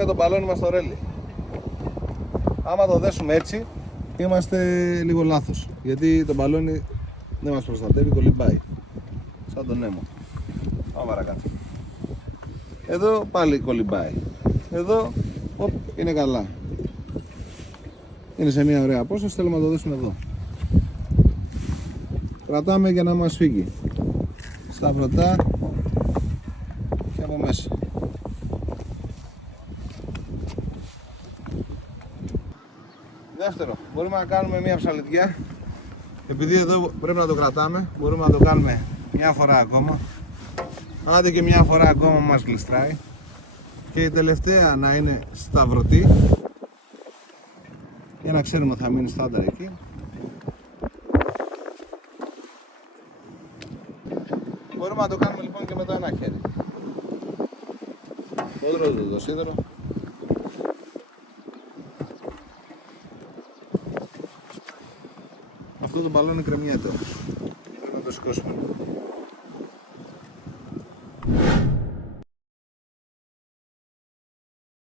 Με το μπαλόνι μας στο ρέλι. Άμα το δέσουμε έτσι, είμαστε λίγο λάθος. Γιατί το μπαλόνι δεν μας προστατεύει, κολυμπάει. Σαν τον Νέμο. Πάμε παρακάτω. Εδώ πάλι κολυμπάει. Εδώ, είναι καλά. Είναι σε μια ωραία απόσταση, θέλουμε να το δέσουμε εδώ. Κρατάμε για να μας φύγει. Σταυρωτά και από μέσα. Δεύτερο, μπορούμε να κάνουμε μια ψαλιδιά. Επειδή εδώ πρέπει να το κρατάμε, μπορούμε να το κάνουμε μια φορά ακόμα. Άντε και μια φορά ακόμα μας γλιστράει. Και η τελευταία να είναι σταυρωτή, για να ξέρουμε ότι θα μείνει στάνταρ εκεί. Μπορούμε να το κάνουμε λοιπόν και με το ένα χέρι. Πόδρο το σίδερο. Αυτό το μπαλόνι κρεμιέται όμως. Πρέπει να το σηκώσουμε.